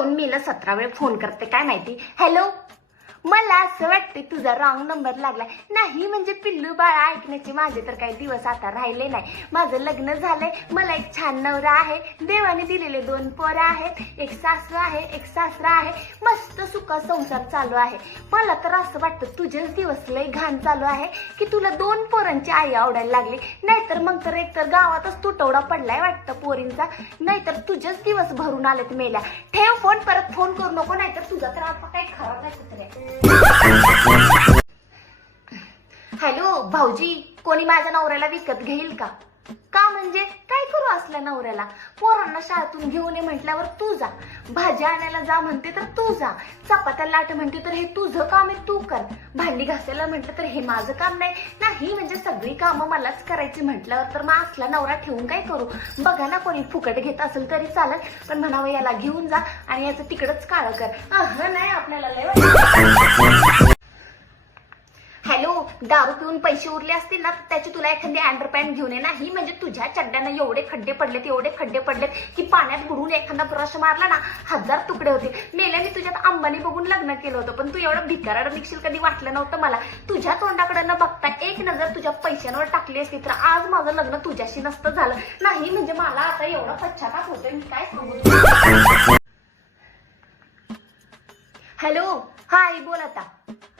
Phone मीला सतरा वेळ phone करते काय माहिती? हॅलो मला असं वाटतंय तुझा रॉंग नंबर लागलाय. नाही म्हणजे पिल्लू बाळा ऐकण्याचे माझे तर काही दिवस आता राहिले नाही. माझं लग्न झालंय मला एक छान नवरा आहे. देवाने दिलेले दोन पोरं आहेत. एक सासू आहे एक सासरा आहे. मस्त सुखा संसार चालू आहे. मला तर असं वाटतं तुझेच दिवस लय घाण चालू आहे की तुला दोन पोरांची आई आवडायला लागली. नाहीतर मग तर एकतर गावातच तुटवडा पडलाय वाटतं पोरींचा. नाहीतर तुझेच दिवस भरून आलेत मेल्या. ठेव फोन परत फोन करू नको नाहीतर तुझा तर आता काही खराब नाही हॅलो भाऊजी कोणी माझ्या नवऱ्याला विकत घेईल का? का म्हणजे? काय करू? असल्या नवऱ्याला. पोरांना शाळेतून घेऊन ये म्हटल्यावर तू जा. भाजी आणायला जा म्हणते तर तू जा. चपात्या लाट म्हणते तर हे तुझं काम आहे तू कर. भांडी घासायला म्हटलं तर हे माझं काम नाही. नाही म्हणजे सगळी कामं मलाच करायची म्हटल्यावर तर मग असला नवरा ठेवून काय करू? बघा ना कोणी फुकट घेत असेल तरी चालेल पण म्हणावं याला घेऊन जा आणि याचं तिकडच काळं कर. अह नाही आपल्याला लय दारू पिऊन पैसे उरले असतील ना त्याची तुला एखादी अंडरपॅन्ट घेऊन ये नाही म्हणजे तुझ्या चड्ड्यानं एवढे खड्डे पडलेत एवढे खड्डे पडलेत की पाण्यात बुडून एखादा ब्रश मारला ना हजार तुकडे होते. मेल्याने तुझ्यात अंबानी बघून लग्न केलं होतं पण तू एवढं भिकाराड निघशील कधी वाटलं नव्हतं मला. तुझ्या तोंडाकडे न बघता एक नजर तुझ्या पैशांवर टाकली असती तर आज माझं लग्न तुझ्याशी नसतं झालं. नाही म्हणजे मला आता एवढा पश्चाताप होतोय मी काय सांगू? हॅलो हाय बोल आता.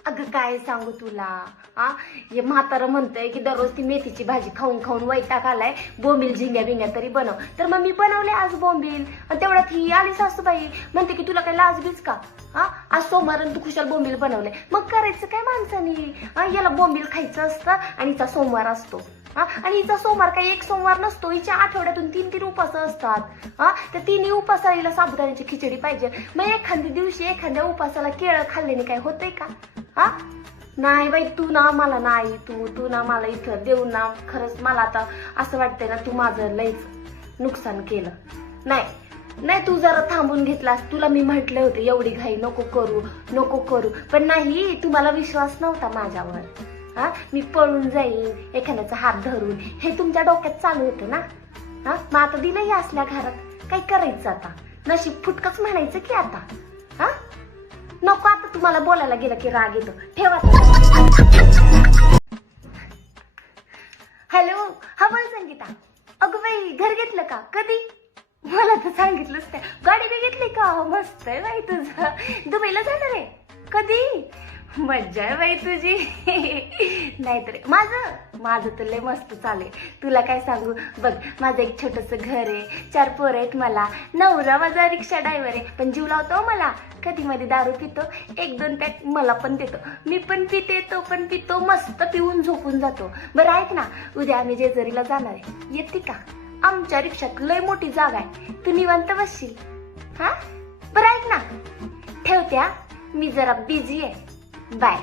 अगं काय सांगू तुला? हा हे म्हातारं म्हणतंय की दररोज ती मेथीची भाजी खाऊन खाऊन वैताग आलाय. बोंबील झिंग्या बिंग्या तरी बनव. तर मग मी बनवले आज बोंबील. आणि तेवढ्यात ही आली सासूबाई. म्हणते की तुला काय लाजबीच का? हा आज सोमवार आणि तू खुशाल बोंबील बनवले मग करायचं काय माणसानी? हा याला बोंबील खायचं असतं आणि हिचा सोमवार असतो. हा? आणि हिचा सोमवार काही एक सोमवार नसतो. हिच्या आठवड्यातून तीन तीन उपास असतात. हा? त्या तिन्ही उपासाला साबुदाण्याची खिचडी पाहिजे. मग एखाद्या दिवशी एखाद्या उपासाला केळं खाल्ल्याने काय होतंय का? हा? नाही बाई तू ना मला नाही तू तू ना मला इथं देऊ ना. खरंच मला आता असं वाटतंय ना तू माझं लयच नुकसान केलं. नाही नाही तू जरा थांबून घेतलास. तुला मी म्हटले होते एवढी घाई नको करू नको करू. पण नाही तुम्हाला विश्वास नव्हता माझ्यावर. हा? मी पळून जाईन एखाद्याचा हात धरून. हे तुमच्या डोक्यात चालू होतं ना? हा? मग आता दिलंही असल्या घरात. काय करायचं आता? नशीब फुटकच म्हणायचं की आता? हा? नको आता तुम्हाला बोलायला गेलं की राग येतो. ठेवा हॅलो हा बोल संगीता. अगं बाई घर घेतलं का? कधी? मला तर सांगितलंच त्या गाडी बी घेतली का? मस्त आहे बाई तुझं. दुबईला जाणार आहे? कधी? मज्जा आहे बाई तुझी. नाहीतर माझं माझं तर लय मस्त चालेल तुला काय सांगू? बघ माझं एक छोटस घर आहे. चार पोरं आहेत मला. नवरा माझा रिक्षा ड्रायव्हर आहे. पण जीव लावतो हो मला. कधी मध्ये दारू पितो. एक दोन पॅक मला पण देतो. मी पण पिते तो पण पितो. मस्त पिऊन झोपून जातो. बरं ऐक ना. उद्या आम्ही जेजुरीला जाणार आहे. येते का? आमच्या रिक्षात लय मोठी जागा आहे. तू निवांत बसशील. हा? बरं ऐक ना. ठेवते हा. मी जरा बिझी आहे. बाय.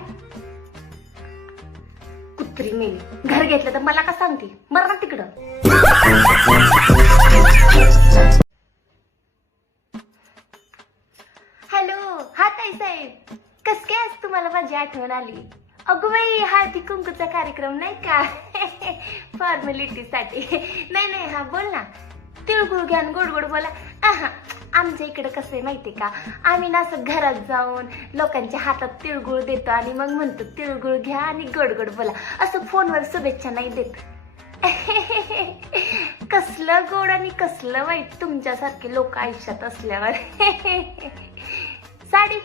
कुत्री मेली. घर घेतलं तर मला का सांगते? मर ना तिकडं. हॅलो हा ताई साहेब. कस काय आज तुम्हाला माझी आठवण आली? अगं बाई हळदी कुंकूचा कार्यक्रम नाही का? फॉर्मॅलिटीसाठी नाही नाही हा बोल ना. तिळगुळ घ्या आणि गोड गोड बोला. आहा आमच्या इकडे कसं आहे माहिती का? आम्ही ना असं घरात जाऊन लोकांच्या हातात तिळगुळ देतो आणि मग म्हणतो तिळगुळ घ्या आणि गोड बोला. असं फोनवर शुभेच्छा नाही देत. कसलं गोड आणि कसलं वाईट तुमच्यासारखे लोक आयुष्यात असल्यावर. साडी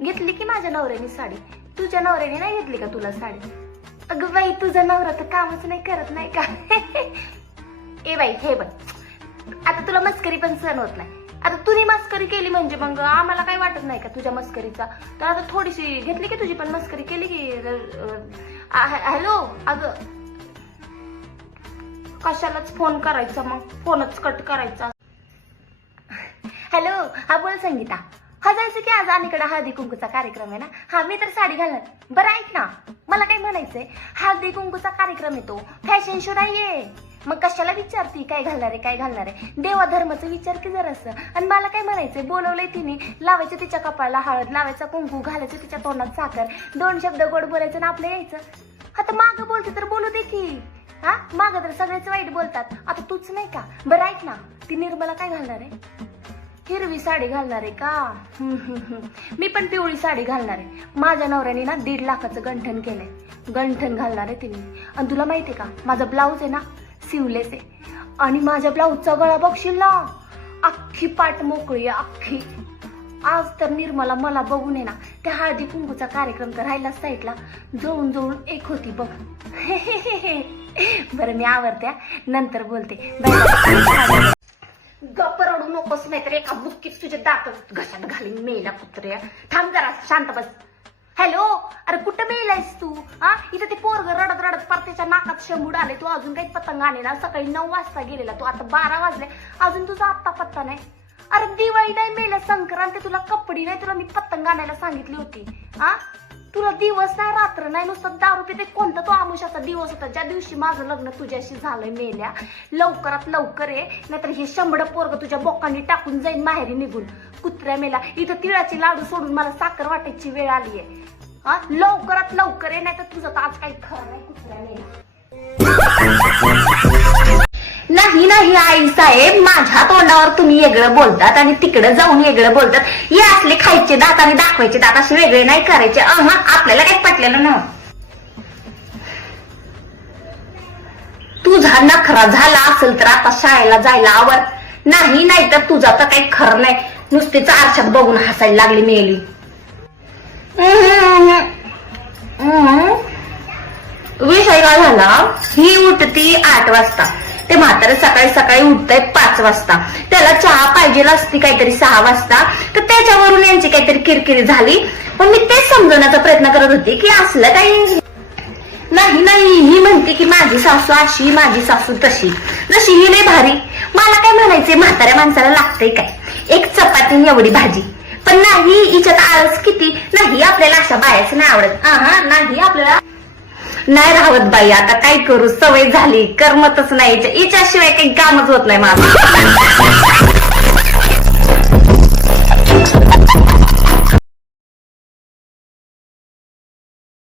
घेतली की माझ्या नवऱ्याने साडी? तुझ्या नवऱ्याने नाही घेतली का तुला साडी? अगं बाई तुझा नवरा तर कामच नाही करत नाही का? ए बाई हे बघ. आता तुला मस्करी पण सहन होत नाही. आता तुझी मस्करी केली म्हणजे मग आम्हाला काही वाटत नाही का तुझ्या मस्करीचा? तर आता थोडीशी घेतली की तुझी पण मस्करी केली की हॅलो? अगं. कशालाच फोन करायचा मग? फोनच कट करायचा. हॅलो? हा बोल संगीता. हा जायचं की आज अलीकडे हळदी कुंकूचा कार्यक्रम आहे ना? हा मी तर साडी घालणार. बरं ऐक ना. मला काय म्हणायचंय? हळदी कुंकूचा कार्यक्रम येतो. फॅशन शो नाहीये. मग कशाला विचारती? काय घालणार आहे? काय घालणार आहे? देवा धर्माचं विचार की जरासं. आणि मला काय म्हणायचंय? बोलवलंय तिने. लावायचं तिच्या कपाळाला हळद लावायचा कुंकू घालायचं तिच्या तोंडात साखर. दोन शब्द गोड बोलायचं आणि आपलं यायचं. आता मागं बोलते तर बोलू दे की. हा? मागं तर सगळेच वाईट बोलतात. आता तूच नाही का? बरं ऐक ना. ती निर्मला काय घालणार आहे? हिरवी साडी घालणार आहे का? मी पण पिवळी साडी घालणार आहे. माझ्या नवऱ्याने ना दीड लाखाचं गंठन केलंय. गंठन घालणार आहे तिने. आणि तुला माहितीये का? माझा ब्लाऊज आहे ना शिवलेच आहे. आणि माझ्या ब्लाऊजचा गळा बघशील ना? अख्खी पाट मोकळी आहे अख्खी. आज तर निर्मला मला बघून आहे ना त्या हळदी कुंकूचा कार्यक्रम तर राहिला साईडला. जळून जवळून एक होती बघ. बरं मी आवडत्या नंतर बोलते. गप्प रडू नकोस नाही तर एका बुक्कीत तुझे दात घशात घालीन मेला कुत्र्या थांब जरा शांत बस. हॅलो अरे कुठं मेलायस तू? हा इथं ते पोरग रडत रडत परतेच्या नाकात शंभूड आले तू अजून काही पतंग आले ना सकाळी नऊ वाजता गेलेला तू. आता बारा वाजले. अजून तुझा आत्ता पत्ता नाही. अरे दिवाळी नाही मेल्या संक्रांत तुला कपडी नाही तुला मी पतंग आणायला सांगितली होती. हा तुला दिवस नाही रात्र नाही नुसतं दारू पिते. कोणता तो आमुषाचा दिवस होता? ज्या दिवशी माझं लग्न तुझ्याशी झालंय मेल्या लवकरात लवकर आहे नाहीतर हे शंभर पोरग तुझ्या बोकांनी टाकून जाईन माहेरी निघून. कुत्र्या मेला इथं तिळाची लाडू सोडून मला साखर वाटायची वेळ आली आहे हा? लवकरात लवकर आहे नाहीतर तुझं तर आज काही खरं नाही कुत्र्या मेला नाही नाही आई साहेब माझ्या तोंडावर तुम्ही वेगळं बोलतात आणि तिकडे जाऊन वेगळं बोलतात. हे असले खायचे दात आणि दाखवायचे दात असे वेगळे नाही करायचे. अह आपल्याला काही पटलेलं ना तुझा नखरा झाला असेल तर आता शाळेला जायला आवड. नाही नाही तर तुझा तर काही खरं नाही. नुसतीच आरशात बघून हसायला लागली मेली. विषय काय झाला? ही उठती आठ वाजता. ते म्हातारे सकाळी सकाळी उठतंय पाच वाजता. त्याला चहा पाहिजे असती काहीतरी सहा वाजता. तर त्याच्यावरून यांची काहीतरी किरकिरी झाली. पण मी तेच समजवण्याचा प्रयत्न करत होते की असलं काही नाही नाही ही म्हणते की माझी सासू अशी माझी सासू तशी. जशी ही नाही भारी. मला काय म्हणायचे म्हाताऱ्या माणसाला लागतंय काय? एक चपाती एवढी भाजी. पण नाही हिच्यात आळस किती? नाही आपल्याला अशा बायाच नाही आवडत. हा नाही आपल्याला नाही राहत बाई आता काय करू? सवय झाली करमतच नाही. हिच्या- हिच्याशिवाय काही कामच होत नाही माझं.